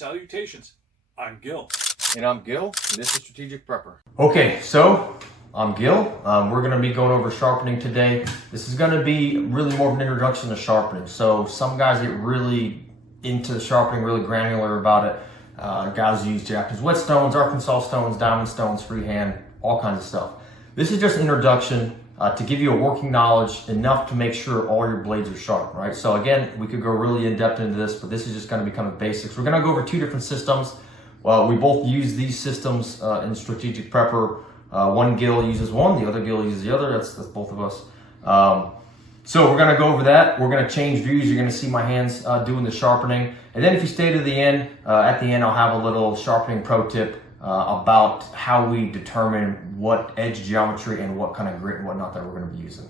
Salutations, I'm Gil. And I'm Gil, and this is Strategic Prepper. Okay, so I'm Gil. We're going to be going over sharpening today. This is going to be really more of an introduction to sharpening. So some guys get really into the sharpening, really granular about it. Guys use Japanese whetstones, Arkansas stones, diamond stones, freehand, all kinds of stuff. This is just an introduction to give you a working knowledge enough to make sure all your blades are sharp, right? So again, we could go really in depth into this, but this is just going to be kind of basics. We're going to go over two different systems. We both use these systems in Strategic Prepper. One Gil uses one, the other Gil uses the other. That's both of us. So we're going to go over that. We're going to change views. You're going to see my hands doing the sharpening. And then if you stay to the end, at the end I'll have a little sharpening pro tip about how we determine what edge geometry and what kind of grit and whatnot that we're going to be using.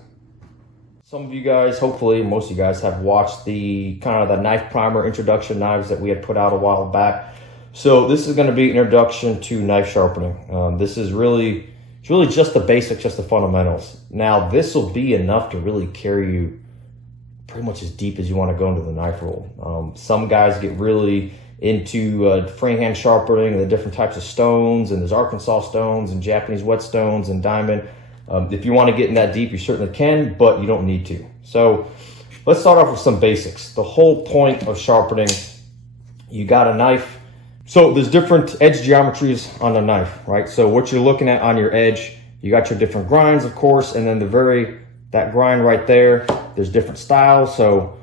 Some of you guys, hopefully most of you guys, have watched the kind of the knife primer introduction knives that we had put out a while back. So this is going to be an introduction to knife sharpening. This is really just the basics, just the fundamentals. Now this will be enough to really carry you pretty much as deep as you want to go into the knife roll. Some guys get really into freehand sharpening and the different types of stones, and there's Arkansas stones and Japanese whetstones and diamond. If you want to get in that deep, you certainly can, but you don't need to. So let's start off with some basics. The whole point of sharpening, you got a knife. So there's different edge geometries on the knife, right? So what you're looking at on your edge, you got your different grinds, of course, and then that grind right there, there's different styles. So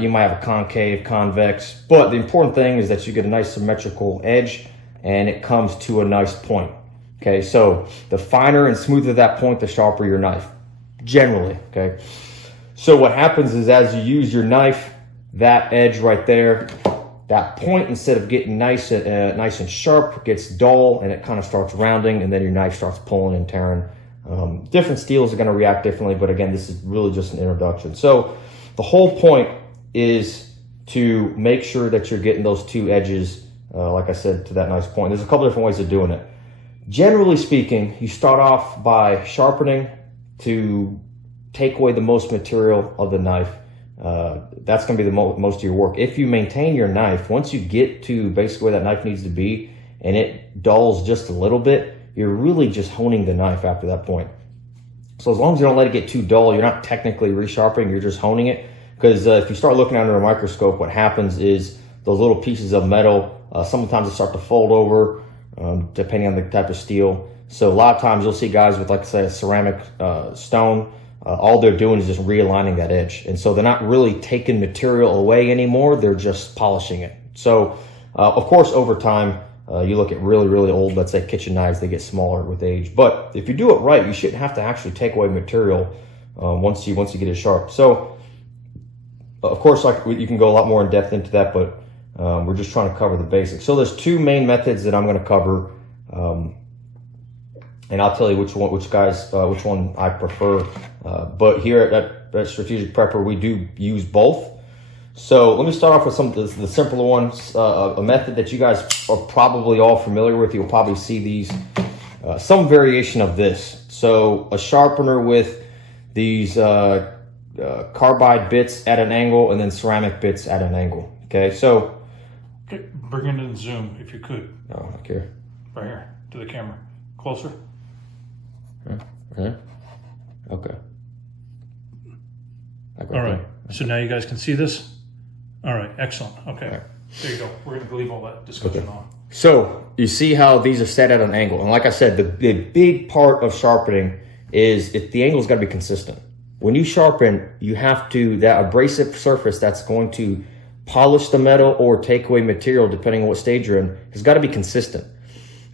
you might have a concave, convex, but the important thing is that you get a nice symmetrical edge and it comes to a nice point. Okay, so the finer and smoother that point, the sharper your knife, generally, okay? So what happens is as you use your knife, that edge right there, that point, instead of getting nice and sharp, gets dull and it kind of starts rounding, and then your knife starts pulling and tearing. Different steels are going to react differently, but again, this is really just an introduction. So the whole point is to make sure that you're getting those two edges, like I said, to that nice point. There's a couple different ways of doing it. Generally speaking, you start off by sharpening to take away the most material of the knife. That's going to be the most of your work. If you maintain your knife, once you get to basically where that knife needs to be and it dulls just a little bit, you're really just honing the knife after that point. So as long as you don't let it get too dull, you're not technically resharpening, you're just honing it. Because if you start looking under a microscope, what happens is those little pieces of metal, sometimes they start to fold over, depending on the type of steel. So a lot of times you'll see guys with, like, say, a ceramic stone. All they're doing is just realigning that edge. And so they're not really taking material away anymore, they're just polishing it. So of course, over time, you look at really old, let's say kitchen knives, they get smaller with age. But if you do it right, you shouldn't have to actually take away material once you get it sharp. So of course, you can go a lot more in depth into that, but we're just trying to cover the basics. So there's two main methods that I'm going to cover. And I'll tell you which one I prefer. But here at Strategic Prepper, we do use both. So let me start off with some of the simpler ones. A method that you guys are probably all familiar with. You'll probably see these, some variation of this. So a sharpener with these carbide bits at an angle and then ceramic bits at an angle. Okay, so. Okay, bring it in zoom if you could. Oh, okay. Right here, to the camera. Closer. Okay. All right. So now you guys can see this? All right. Excellent. Okay. Right. There you go. We're going to leave all that discussion on. So you see how these are set at an angle. And like I said, the big part of sharpening is the angle's got to be consistent. When you sharpen, you have to, that abrasive surface that's going to polish the metal or take away material, depending on what stage you're in, has got to be consistent.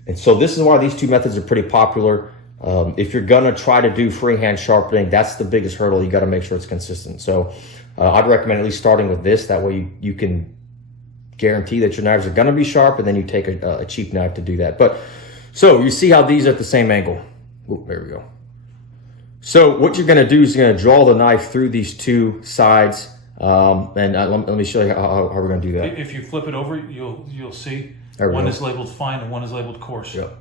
And so this is why these two methods are pretty popular. If you're gonna try to do freehand sharpening, that's the biggest hurdle. You got to make sure it's consistent. So I'd recommend at least starting with this. That way you can guarantee that your knives are gonna be sharp, and then you take a cheap knife to do that. But so you see how these are at the same angle. Ooh, there we go. So what you're gonna do is you're gonna draw the knife through these two sides, and let me show you how we're gonna do that. If you flip it over, you'll see one is labeled fine and one is labeled coarse. Yep.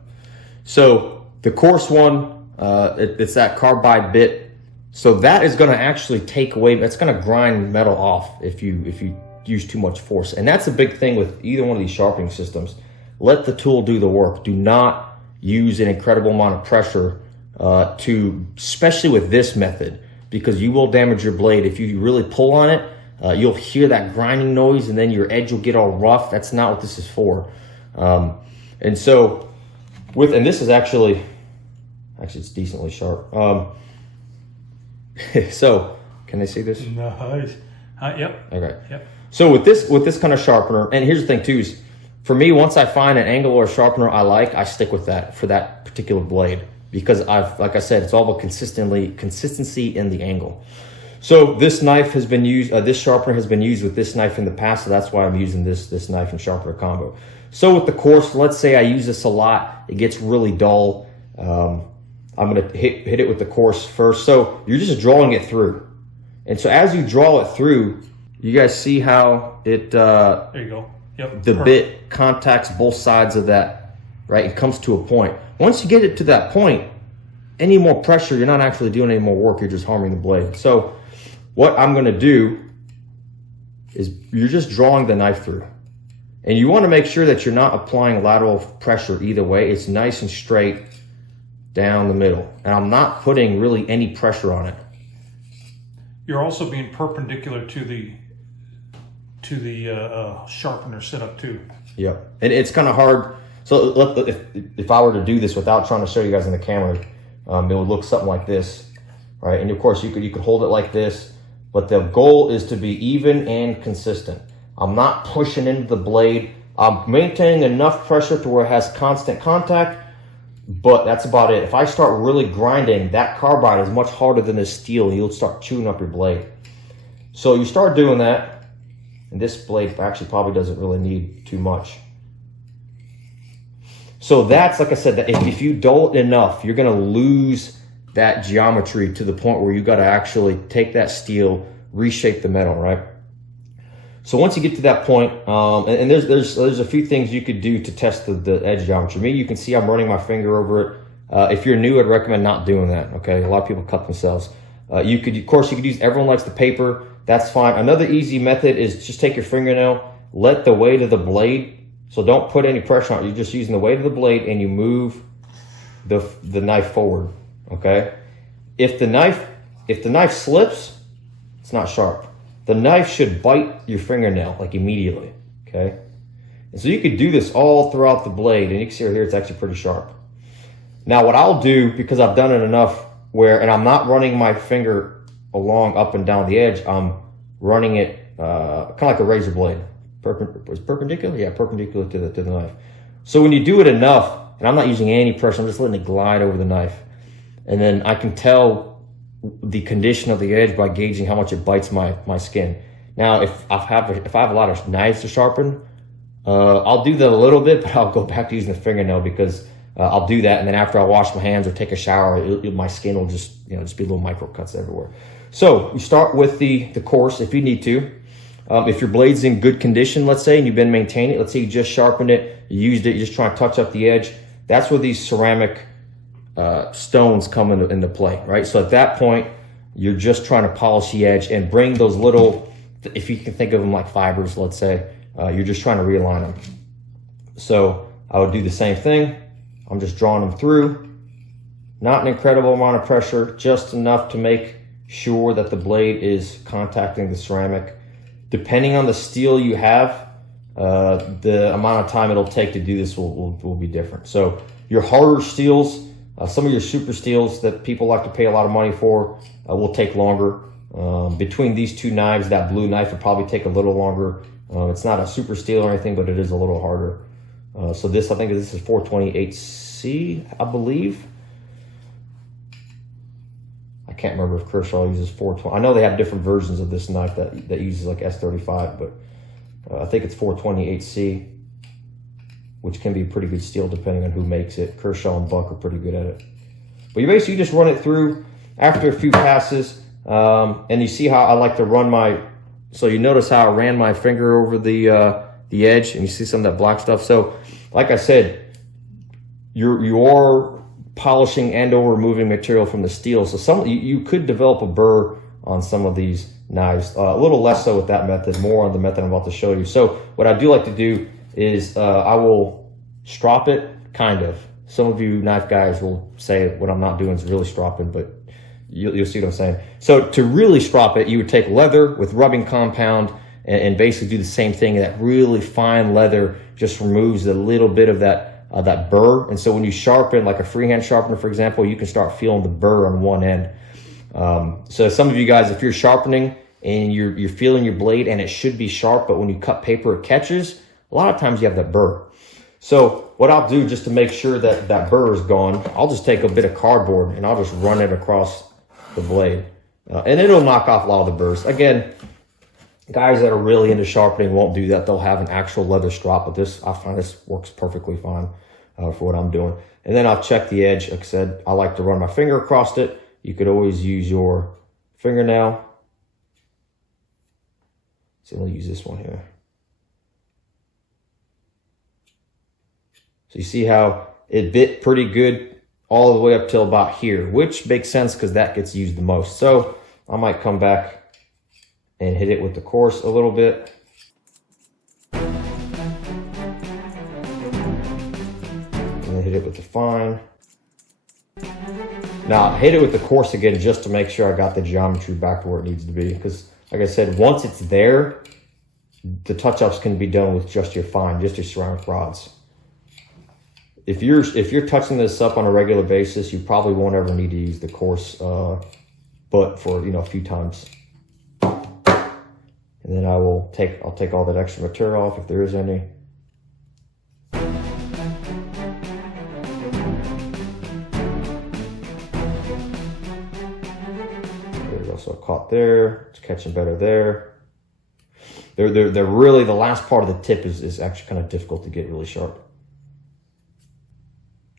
So the coarse one, it's that carbide bit. So that is going to actually take away, that's going to grind metal off if you use too much force. And that's a big thing with either one of these sharpening systems. Let the tool do the work. Do not use an incredible amount of pressure especially with this method, because you will damage your blade. If you really pull on it, you'll hear that grinding noise and then your edge will get all rough. That's not what this is for. And so and this is actually it's decently sharp. So can they see this? Nice. Yep. Okay. Yep. So with this kind of sharpener, and here's the thing too, is for me, once I find an angle or a sharpener I like, I stick with that for that particular blade, because like I said, it's all about consistency in the angle. So this knife has been used, this sharpener has been used with this knife in the past, so that's why I'm using this knife and sharpener combo. So with the coarse, let's say I use this a lot, it gets really dull. I'm gonna hit it with the coarse first. So you're just drawing it through. And so as you draw it through, you guys see how it, there you go. Yep. The bit contacts both sides of that, right? It comes to a point. Once you get it to that point, any more pressure, you're not actually doing any more work, you're just harming the blade. So what I'm gonna do is you're just drawing the knife through. And you wanna make sure that you're not applying lateral pressure either way. It's nice and straight down the middle. And I'm not putting really any pressure on it. You're also being perpendicular to the sharpener setup too. Yep, and it's kind of hard. So if I were to do this without trying to show you guys in the camera, it would look something like this, right? And of course you could hold it like this, but the goal is to be even and consistent. I'm not pushing into the blade. I'm maintaining enough pressure to where it has constant contact, but that's about it. If I start really grinding, that carbide is much harder than this steel. You'll start chewing up your blade. So you start doing that. And this blade actually probably doesn't really need too much. So that's, like I said, that if you dull it enough, you're gonna lose that geometry to the point where you gotta actually take that steel, reshape the metal, right? So once you get to that point, and there's a few things you could do to test the edge geometry. Me, you can see I'm running my finger over it. If you're new, I'd recommend not doing that, okay? A lot of people cut themselves. Of course, you could use, everyone likes the paper. That's fine. Another easy method is just take your fingernail, let the weight of the blade, so don't put any pressure on it. You're just using the weight of the blade and you move the knife forward, okay? If the knife slips, it's not sharp. The knife should bite your fingernail like immediately, okay? And so you could do this all throughout the blade, and you can see right here it's actually pretty sharp. Now what I'll do, because I've done it enough and I'm not running my finger along up and down the edge, I'm running it kind of like a razor blade. Perpendicular? Yeah, perpendicular to the knife. So when you do it enough, and I'm not using any pressure, I'm just letting it glide over the knife. And then I can tell the condition of the edge by gauging how much it bites my skin. Now, if I have a lot of knives to sharpen, I'll do that a little bit, but I'll go back to using the fingernail, because I'll do that, and then after I wash my hands or take a shower, my skin will just be little micro cuts everywhere. So you start with the coarse if you need to. If your blade's in good condition, let's say, and you've been maintaining it, let's say you just sharpened it, you used it, you're just trying to touch up the edge, that's where these ceramic stones come into play, right? So at that point, you're just trying to polish the edge and bring those little, if you can think of them like fibers, let's say, you're just trying to realign them. So I would do the same thing. I'm just drawing them through. Not an incredible amount of pressure, just enough to make sure that the blade is contacting the ceramic. Depending on the steel you have, the amount of time it'll take to do this will be different. So your harder steels, some of your super steels that people like to pay a lot of money for, will take longer. Between these two knives, that blue knife would probably take a little longer. It's not a super steel or anything, but it is a little harder. So I think this is 428C, I believe. I can't remember if Kershaw uses 420. I know they have different versions of this knife that uses like S35, but I think it's 428C, which can be a pretty good steel depending on who makes it. Kershaw and Buck are pretty good at it. But you basically just run it through after a few passes, and you see how I like to run so you notice how I ran my finger over the edge, and you see some of that black stuff. So like I said, you're polishing and or removing material from the steel. So you could develop a burr on some of these knives. A little less so with that method, more on the method I'm about to show you. So what I do like to do is I will strop it, kind of. Some of you knife guys will say what I'm not doing is really stropping, but you'll see what I'm saying. So to really strop it, you would take leather with rubbing compound and basically do the same thing. That really fine leather just removes a little bit of that burr. And so when you sharpen, like a freehand sharpener, for example, you can start feeling the burr on one end. So some of you guys, if you're sharpening and you're feeling your blade and it should be sharp, but when you cut paper, it catches, a lot of times you have that burr. So what I'll do just to make sure that that burr is gone, I'll just take a bit of cardboard and I'll just run it across the blade. And it'll knock off a lot of the burrs. Again, guys that are really into sharpening won't do that. They'll have an actual leather strop, but this, I find this works perfectly fine for what I'm doing. And then I'll check the edge. Like I said, I like to run my finger across it. You could always use your fingernail. So I'll use this one here. So you see how it bit pretty good all the way up till about here, which makes sense because that gets used the most. So I might come back and hit it with the coarse a little bit. And then hit it with the fine. Now hit it with the coarse again just to make sure I got the geometry back to where it needs to be. Because like I said, once it's there, the touch-ups can be done with just your fine, just your ceramic rods. If you're touching this up on a regular basis, you probably won't ever need to use the coarse, but for a few times. And then I'll take all that extra material off if there is any. There we go. So caught there. It's catching better there. They're really, the last part of the tip is actually kind of difficult to get really sharp.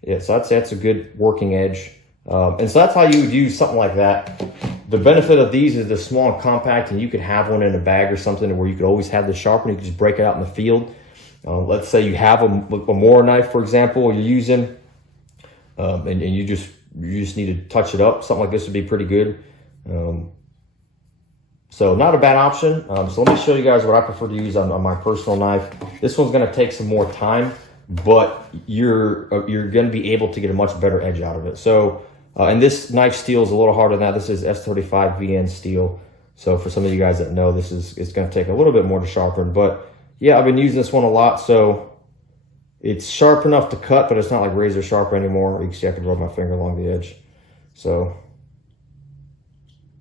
Yeah, so that's a good working edge. And so that's how you would use something like that. The benefit of these is they're small and compact, and you could have one in a bag or something where you could always have the sharpener. You could just break it out in the field. Let's say you have a Mora knife, for example, you're using, and you just need to touch it up. Something like this would be pretty good. So not a bad option. So let me show you guys what I prefer to use on my personal knife. This one's going to take some more time, but you're going to be able to get a much better edge out of it. So, and this knife steel is a little harder than that. This is S35 VN steel. So for some of you guys that know, it's going to take a little bit more to sharpen. But yeah, I've been using this one a lot. So it's sharp enough to cut, but it's not like razor sharp anymore. You can see I can rub my finger along the edge. So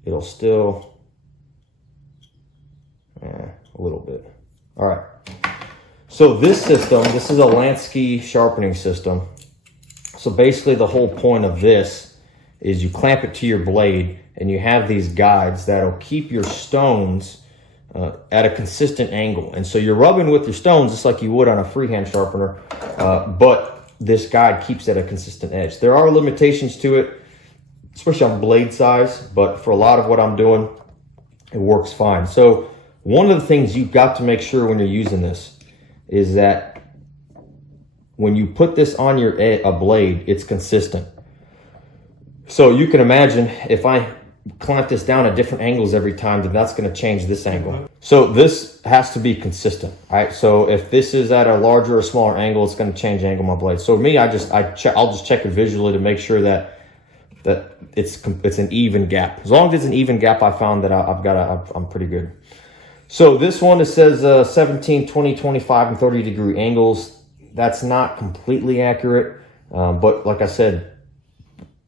it'll still, a little bit. All right. So this system, this is a Lansky sharpening system. So basically the whole point of this is you clamp it to your blade and you have these guides that'll keep your stones at a consistent angle. And so you're rubbing with your stones just like you would on a freehand sharpener, but this guide keeps at a consistent edge. There are limitations to it, especially on blade size, but for a lot of what I'm doing, it works fine. So one of the things you've got to make sure when you're using this is that when you put this on a blade, it's consistent. So you can imagine if I clamp this down at different angles every time, then that's going to change this angle. So this has to be consistent, right? So if this is at a larger or smaller angle, it's going to change the angle of my blade. So me, I'll just check it visually to make sure that it's an even gap. As long as it's an even gap, I found that I'm pretty good. So this one, it says 17, 20, 25, and 30 degree angles. That's not completely accurate, but like I said,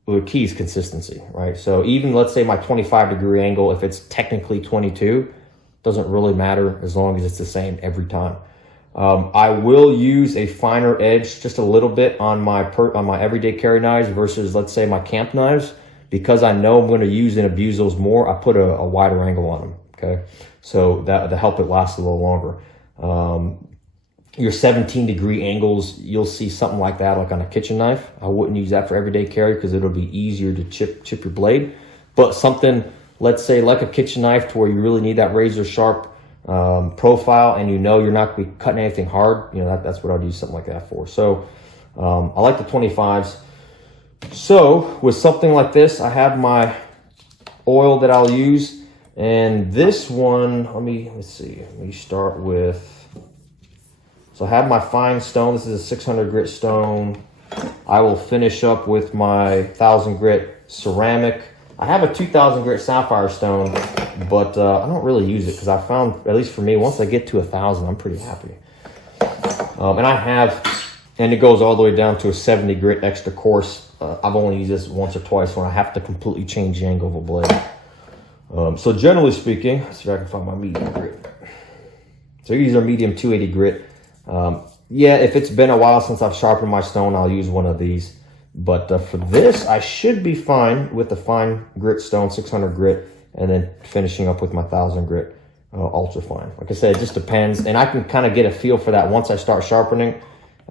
the key is consistency, right? So even let's say my 25 degree angle, if it's technically 22, doesn't really matter as long as it's the same every time. I will use a finer edge just a little bit on my everyday carry knives versus let's say my camp knives, because I know I'm going to use and abuse those more. I put a wider angle on them, okay? So that to help it last a little longer. Your 17 degree angles, you'll see something like that, like on a kitchen knife. I wouldn't use that for everyday carry because it'll be easier to chip your blade. But something, let's say like a kitchen knife to where you really need that razor sharp profile and you know you're not going to be cutting anything hard, that's what I'd use something like that for. So I like the 25s. So with something like this, I have my oil that I'll use. And this one, let's see. Let me start with, so I have my fine stone. This is a 600 grit stone. I will finish up with my 1000 grit ceramic. I have a 2000 grit sapphire stone, but I don't really use it because I found, at least for me, once I get to 1000, I'm pretty happy. And it goes all the way down to a 70 grit extra coarse. I've only used this once or twice when I have to completely change the angle of a blade. So generally speaking, let's see if I can find my medium grit. So these are medium 280 grit. Yeah, if it's been a while since I've sharpened my stone, I'll use one of these. But for this, I should be fine with the fine grit stone, 600 grit, and then finishing up with my 1000 grit ultra fine. Like I said, it just depends. And I can kind of get a feel for that once I start sharpening.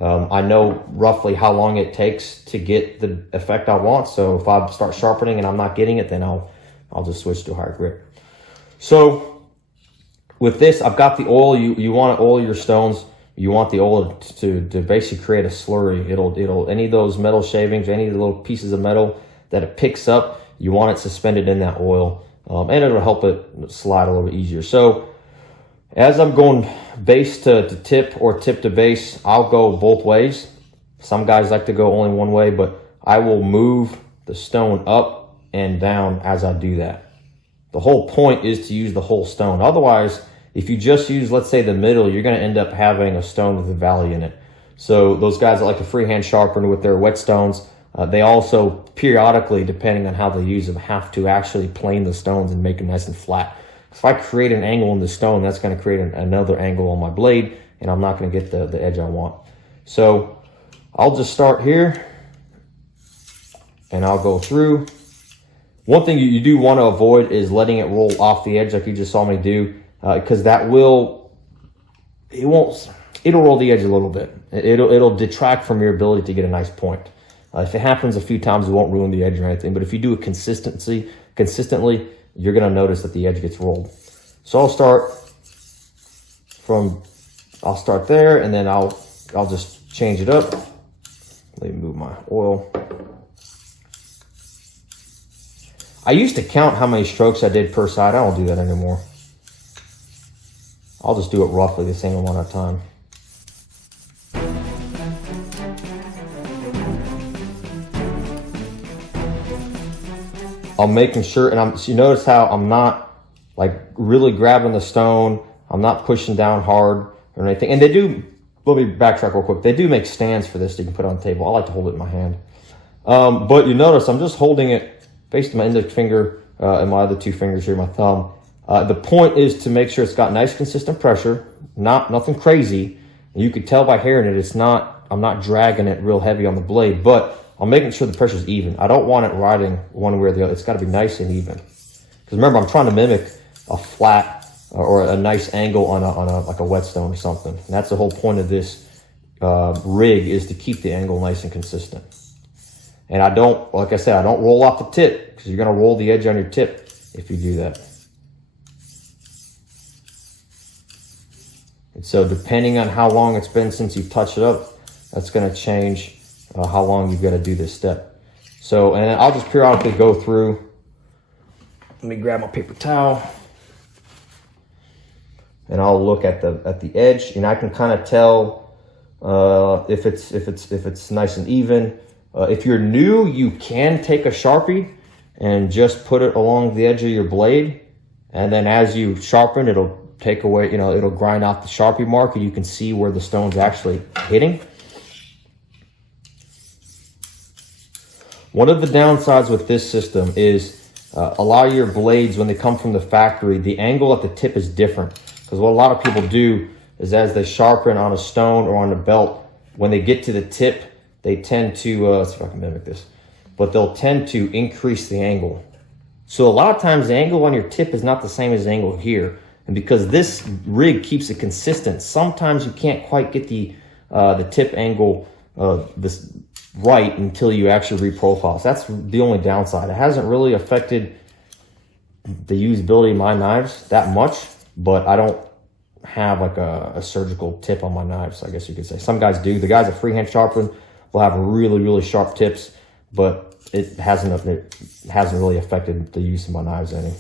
I know roughly how long it takes to get the effect I want. So if I start sharpening and I'm not getting it, then I'll just switch to higher grit. So with this, I've got the oil. You want to oil your stones. You want the oil to basically create a slurry. It'll any of those metal shavings, any of the little pieces of metal that it picks up, you want it suspended in that oil, and it'll help it slide a little bit easier. So as I'm going base to tip or tip to base, I'll go both ways. Some guys like to go only one way, but I will move the stone up and down as I do that. The whole point is to use the whole stone. Otherwise, if you just use, let's say, the middle, you're going to end up having a stone with a valley in it. So those guys that like to freehand sharpen with their wet stones, they also periodically, depending on how they use them, have to actually plane the stones and make them nice and flat. If I create an angle in the stone, that's going to create another angle on my blade, and I'm not going to get the edge I want. So I'll just start here, and I'll go through. One thing you do want to avoid is letting it roll off the edge like you just saw me do, because it'll roll the edge a little bit. It'll detract from your ability to get a nice point. If it happens a few times, it won't ruin the edge or anything, but if you do it consistently, you're going to notice that the edge gets rolled. So I'll start there, and then I'll just change it up. Let me move my oil. I used to count how many strokes I did per side. I don't do that anymore. I'll just do it roughly the same amount of time. I'm making sure, and so you notice how I'm not like really grabbing the stone. I'm not pushing down hard or anything. And they do, let me backtrack real quick. They do make stands for this that you can put on the table. I like to hold it in my hand. But you notice I'm just holding it based on my index finger and my other two fingers here, my thumb. The point is to make sure it's got nice consistent pressure, nothing crazy. You could tell by hearing it, I'm not dragging it real heavy on the blade, but I'm making sure the pressure's even. I don't want it riding one way or the other. It's got to be nice and even. Because remember, I'm trying to mimic a flat or a nice angle on like a whetstone or something. And that's the whole point of this rig, is to keep the angle nice and consistent. And I don't, like I said, I don't roll off the tip, because you're going to roll the edge on your tip if you do that. And so depending on how long it's been since you've touched it up, that's going to change how long you've got to do this step. So, and I'll just periodically go through. Let me grab my paper towel, and I'll look at the edge, and I can kind of tell if it's nice and even. If you're new, you can take a Sharpie and just put it along the edge of your blade, and then as you sharpen, it'll take away, it'll grind out the Sharpie mark, and you can see where the stone's actually hitting. One of the downsides with this system is a lot of your blades, when they come from the factory, the angle at the tip is different. Because what a lot of people do is, as they sharpen on a stone or on a belt, when they get to the tip, they tend to, let's see if I can mimic this, but they'll tend to increase the angle. So a lot of times the angle on your tip is not the same as the angle here. And because this rig keeps it consistent, sometimes you can't quite get the tip angle this right until you actually reprofile. So that's the only downside. It hasn't really affected the usability of my knives that much, but I don't have like a surgical tip on my knives, I guess you could say. Some guys do. The guys that freehand sharpen will have really, really sharp tips, but it hasn't really affected the use of my knives any.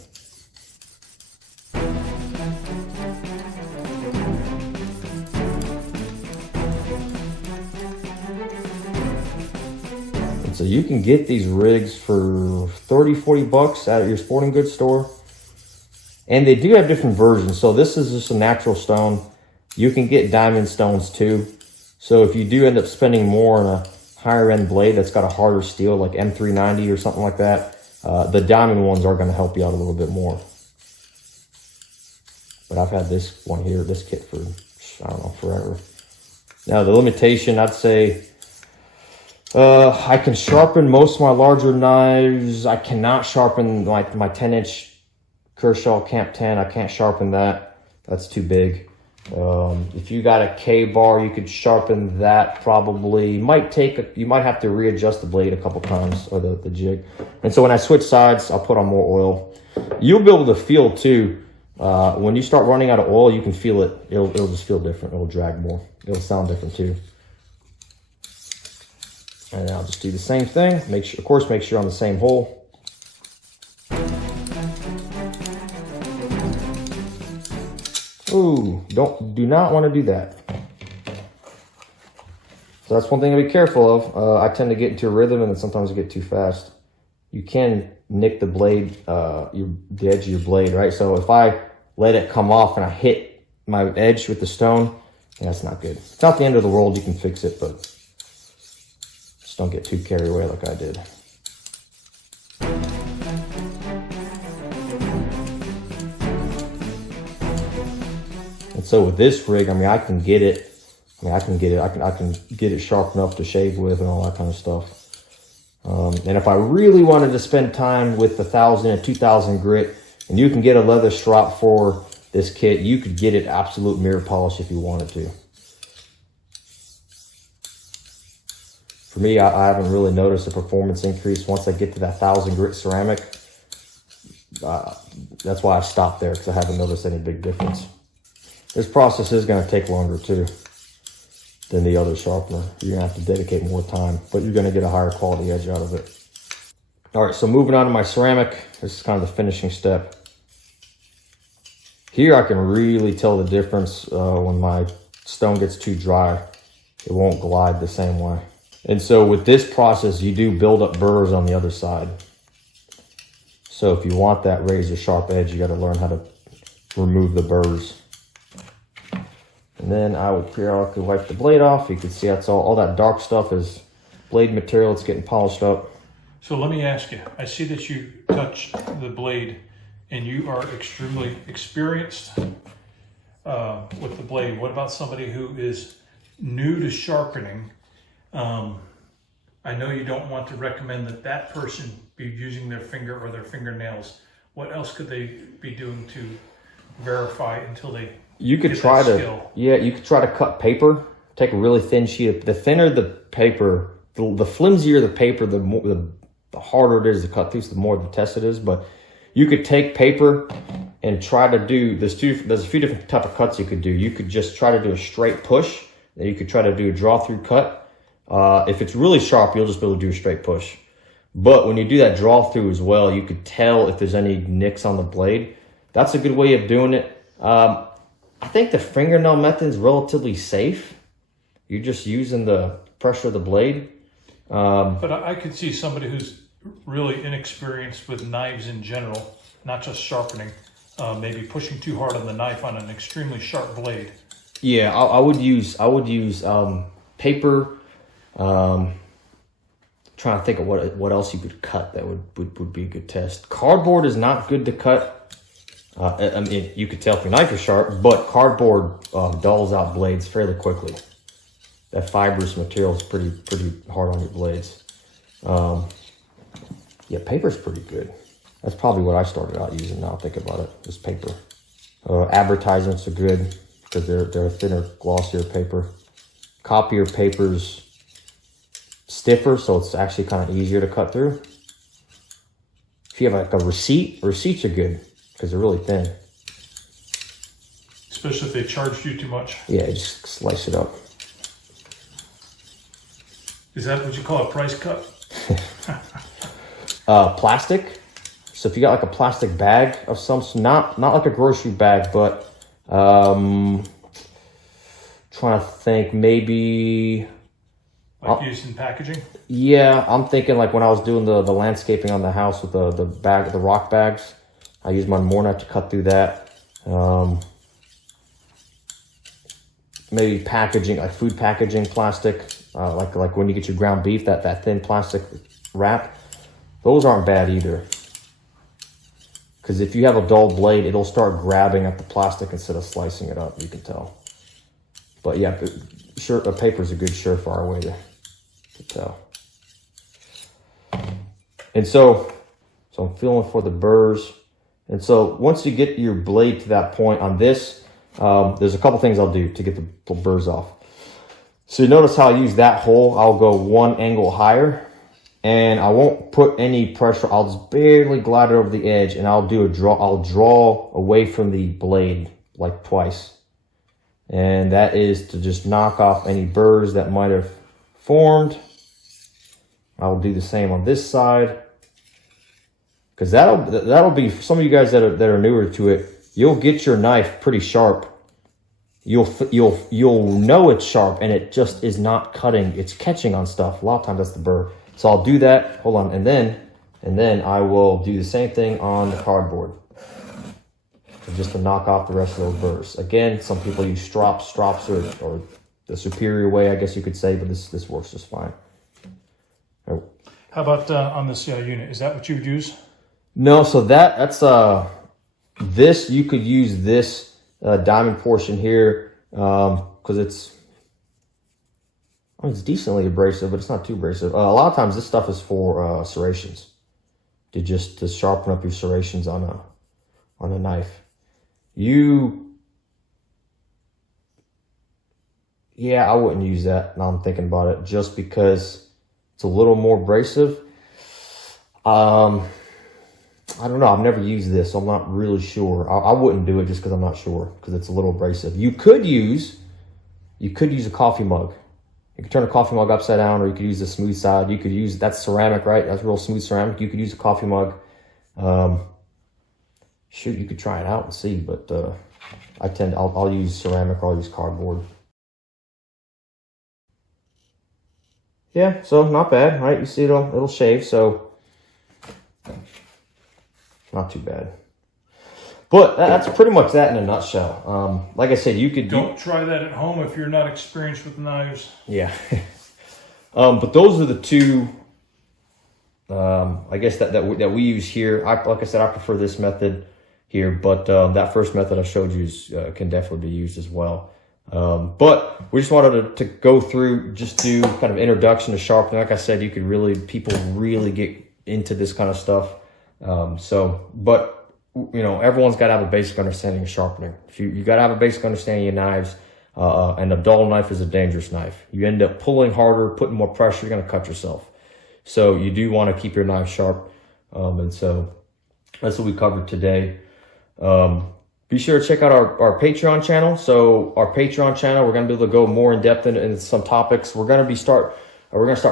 So you can get these rigs for 30, 40 bucks at your sporting goods store. And they do have different versions. So this is just a natural stone. You can get diamond stones too. So if you do end up spending more on a higher end blade that's got a harder steel like M390 or something like that, the diamond ones are going to help you out a little bit more. But I've had this one here, this kit for, I don't know, forever. Now the limitation, I'd say, I can sharpen most of my larger knives. I cannot sharpen like my 10-inch Kershaw Camp 10. I can't sharpen that. That's too big. If you got a K-bar, you could sharpen that probably. You might have to readjust the blade a couple times, or the jig. And so when I switch sides, I'll put on more oil. You'll be able to feel too, when you start running out of oil, you can feel it. It'll just feel different. It'll drag more. It'll sound different too. And I'll just do the same thing. Make sure you're on the same hole. Ooh, do not want to do that. So that's one thing to be careful of. I tend to get into a rhythm and then sometimes I get too fast. You can nick the blade, the edge of your blade, right? So if I let it come off and I hit my edge with the stone, that's not good. It's not the end of the world. You can fix it, but just don't get too carried away like I did. And so with this rig, I can get it sharp enough to shave with and all that kind of stuff. And if I really wanted to spend time with the 1000 and 2000 grit, and you can get a leather strap for this kit, you could get it absolute mirror polish if you wanted to. For me, I haven't really noticed a performance increase once I get to that 1000 grit ceramic. That's why I stopped there, because I haven't noticed any big difference. This process is going to take longer too than the other sharpener. You're going to have to dedicate more time, but you're going to get a higher quality edge out of it. All right, so moving on to my ceramic. This is kind of the finishing step. Here I can really tell the difference when my stone gets too dry. It won't glide the same way. And so with this process, you do build up burrs on the other side. So if you want that razor sharp edge, you got to learn how to remove the burrs. And then I will periodically wipe the blade off. You can see that's all that dark stuff is blade material. It's getting polished up. So let me ask you, I see that you touch the blade and you are extremely experienced with the blade. What about somebody who is new to sharpening? I know you don't want to recommend that person be using their finger or their fingernails. What else could they be doing to verify until they you could try to cut paper. Take a really thin sheet. The thinner the paper, the flimsier the paper, the harder it is to cut through, so the more the test it is. But you could take paper and try to do, there's a few different type of cuts you could do. You could just try to do a straight push. Then you could try to do a draw through cut. If it's really sharp, you'll just be able to do a straight push. But when you do that draw through as well, you could tell if there's any nicks on the blade. That's a good way of doing it. I think the fingernail method is relatively safe. You're just using the pressure of the blade. But I could see somebody who's really inexperienced with knives in general, not just sharpening, maybe pushing too hard on the knife on an extremely sharp blade. Yeah, I would use paper. Trying to think of what else you could cut that would be a good test. Cardboard is not good to cut. I mean, you could tell if your knife is sharp, but cardboard dulls out blades fairly quickly. That fibrous material is pretty hard on your blades. Yeah, paper's pretty good. That's probably what I started out using now, think about it, is paper. Advertisements are good because they're a thinner, glossier paper. Copier paper's stiffer, so it's actually kind of easier to cut through. If you have like a receipts are good because they're really thin. Especially if they charged you too much. Yeah, just slice it up. Is that what you call a price cut? Plastic. So if you got like a plastic bag of some, not like a grocery bag, but trying to think, maybe Like used in packaging? Yeah, I'm thinking like when I was doing the landscaping on the house with the rock bags, I used my Morknife to cut through that. Maybe packaging, like food packaging plastic, like when you get your ground beef, that thin plastic wrap. Those aren't bad either. Because if you have a dull blade, it'll start grabbing at the plastic instead of slicing it up, you can tell. But yeah, paper is a good surefire way to tell. And so I'm feeling for the burrs. And so once you get your blade to that point on this, there's a couple things I'll do to get the burrs off. So you notice how I use that hole. I'll go one angle higher, and I won't put any pressure. I'll just barely glide it over the edge, and I'll draw away from the blade like twice. And that is to just knock off any burrs that might have formed. I'll do the same on this side, because that'll be, some of you guys that are newer to it, you'll get your knife pretty sharp. You'll know it's sharp and it just is not cutting. It's catching on stuff. A lot of times that's the burr. So I'll do that. Hold on, and then I will do the same thing on the cardboard, just to knock off the rest of those burrs. Again, some people use strops or the superior way, I guess you could say, but this works just fine. How about on this unit? Is that what you would use? No, so that's this, you could use this diamond portion here because it's decently abrasive, but it's not too abrasive. A lot of times this stuff is for serrations, to sharpen up your serrations on a knife. Yeah, I wouldn't use that. Now I'm thinking about it, just because it's a little more abrasive. I don't know. I've never used this, so I'm not really sure. I wouldn't do it just because I'm not sure, because it's a little abrasive. You could use a coffee mug. You could turn a coffee mug upside down, or you could use the smooth side. You could use, that's ceramic, right? That's real smooth ceramic. You could use a coffee mug. Shoot, you could try it out and see, but I'll use ceramic, or I'll use cardboard. Yeah, so not bad, right? You see it'll shave, so not too bad. But that's pretty much that in a nutshell. Like I said, you could try that at home if you're not experienced with knives. Yeah. But those are the two, I guess that we use here. Like I said, I prefer this method here, but that first method I showed you can definitely be used as well. But we just wanted to go through, just do kind of introduction to sharpening. Like I said, people really get into this kind of stuff. But you know, everyone's got to have a basic understanding of sharpening. You got to have a basic understanding of knives, and a dull knife is a dangerous knife. You end up pulling harder, putting more pressure, you're going to cut yourself. So you do want to keep your knife sharp. And so that's what we covered today. Be sure to check out our Patreon channel. So our Patreon channel, we're going to be able to go more in depth into some topics. We're going to start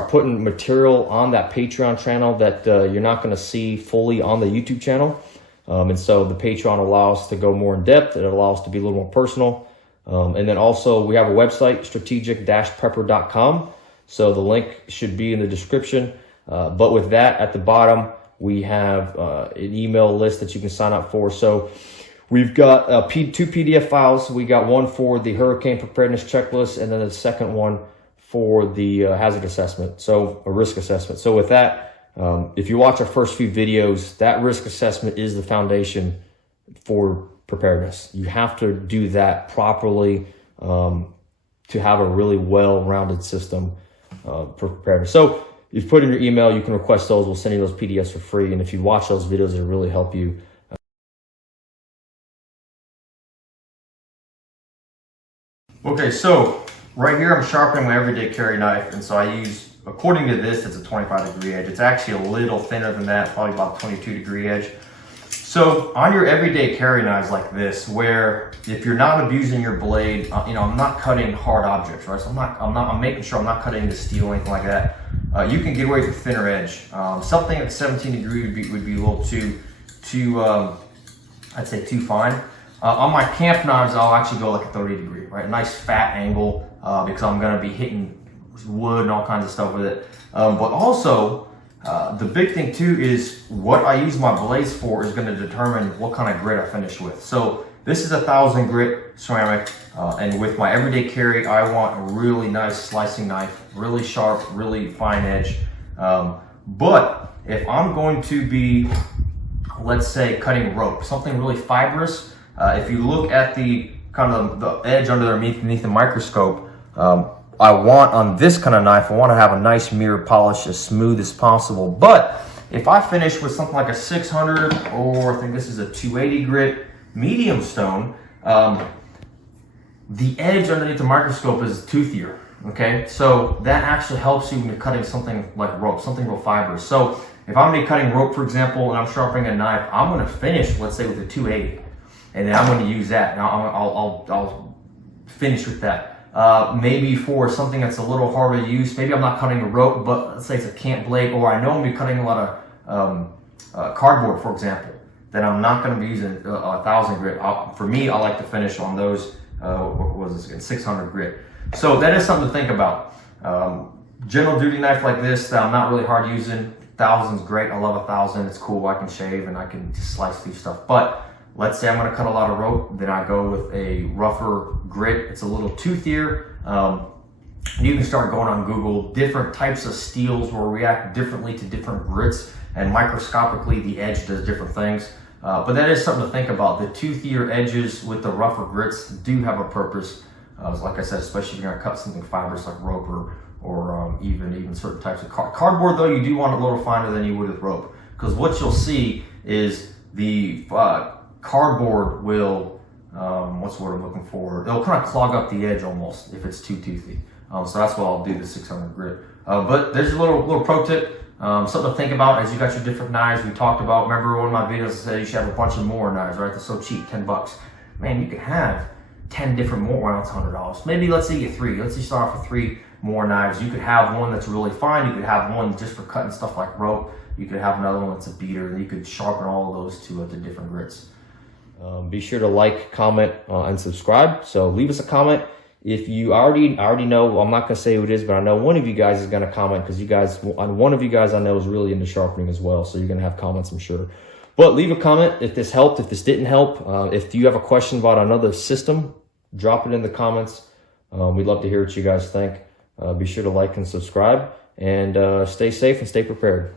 putting material on that Patreon channel that you're not going to see fully on the YouTube channel. And so the Patreon allows us to go more in depth. It allows us to be a little more personal. And then also we have a website, strategic-prepper.com. So the link should be in the description. But with that, at the bottom, we have an email list that you can sign up for. So we've got two PDF files. We got one for the hurricane preparedness checklist, and then the second one for the hazard assessment, so a risk assessment. So with that, if you watch our first few videos, that risk assessment is the foundation for preparedness. You have to do that properly to have a really well-rounded system for preparedness. So if you put in your email, you can request those. We'll send you those PDFs for free. And if you watch those videos, it'll really help you. Okay, so right here I'm sharpening my everyday carry knife, and so I use, according to this, it's a 25-degree edge. It's actually a little thinner than that, probably about 22-degree edge. So on your everyday carry knives like this, where if you're not abusing your blade, you know, I'm not cutting hard objects, right? So I'm making sure I'm not cutting into steel or anything like that. You can get away with a thinner edge. Something at 17 degree would be a little too I'd say too fine. On my camp knives, I'll actually go like a 30 degree, right? A nice fat angle, because I'm gonna be hitting wood and all kinds of stuff with it. But also, the big thing too is what I use my blades for is going to determine what kind of grit I finish with. So this is 1000 grit ceramic, and with my everyday carry, I want a really nice slicing knife, really sharp, really fine edge. But if I'm going to be, let's say, cutting rope, something really fibrous, if you look at the kind of the edge underneath the microscope, I want on this kind of knife, I want to have a nice mirror polish as smooth as possible. But if I finish with something like a 600, or I think this is a 280 grit medium stone, the edge underneath the microscope is toothier. Okay, so that actually helps you when you're cutting something like rope, something real fibrous. So if I'm gonna be cutting rope, for example, and I'm sharpening a knife, I'm gonna finish, let's say, with a 280, and then I'm gonna use that, and I'll finish with that. Maybe for something that's a little harder to use, maybe I'm not cutting a rope, but let's say it's a cant blade, or I know I'm gonna be cutting a lot of cardboard, for example, then I'm not gonna be using 1000 grit. For me, I like to finish on those, what was this again, 600 grit. So that is something to think about. General duty knife like this that I'm not really hard using, 1000's great. I love 1000. It's cool. I can shave and I can just slice through stuff. But let's say I'm going to cut a lot of rope, then I go with a rougher grit. It's a little toothier. You can start going on Google. Different types of steels will react differently to different grits, and microscopically the edge does different things. But that is something to think about. The toothier edges with the rougher grits do have a purpose. Like I said, especially if you're going to cut something fibrous like rope, or even certain types of cardboard, though, you do want it a little finer than you would with rope, because what you'll see is the cardboard will, what's the word I'm looking for? It'll kind of clog up the edge almost if it's too toothy. So that's why I'll do the 600 grit. But there's a little pro tip, something to think about as you got your different knives we talked about. Remember one of my videos I said you should have a bunch of more knives, right? They're so cheap, 10 bucks. Man, you can have 10 different more ones, $100. Maybe let's say you get 3. Let's say you start off with 3 more knives. You could have one that's really fine. You could have one just for cutting stuff like rope. You could have another one that's a beater, and you could sharpen all of those to different grits. Be sure to like, comment, and subscribe. So leave us a comment. If you already know, I'm not gonna say who it is, but I know one of you guys is gonna comment, because one of you guys I know is really into sharpening as well. So you're gonna have comments, I'm sure. But leave a comment if this helped, if this didn't help. If you have a question about another system, drop it in the comments. We'd love to hear what you guys think. Be sure to like and subscribe, and stay safe and stay prepared.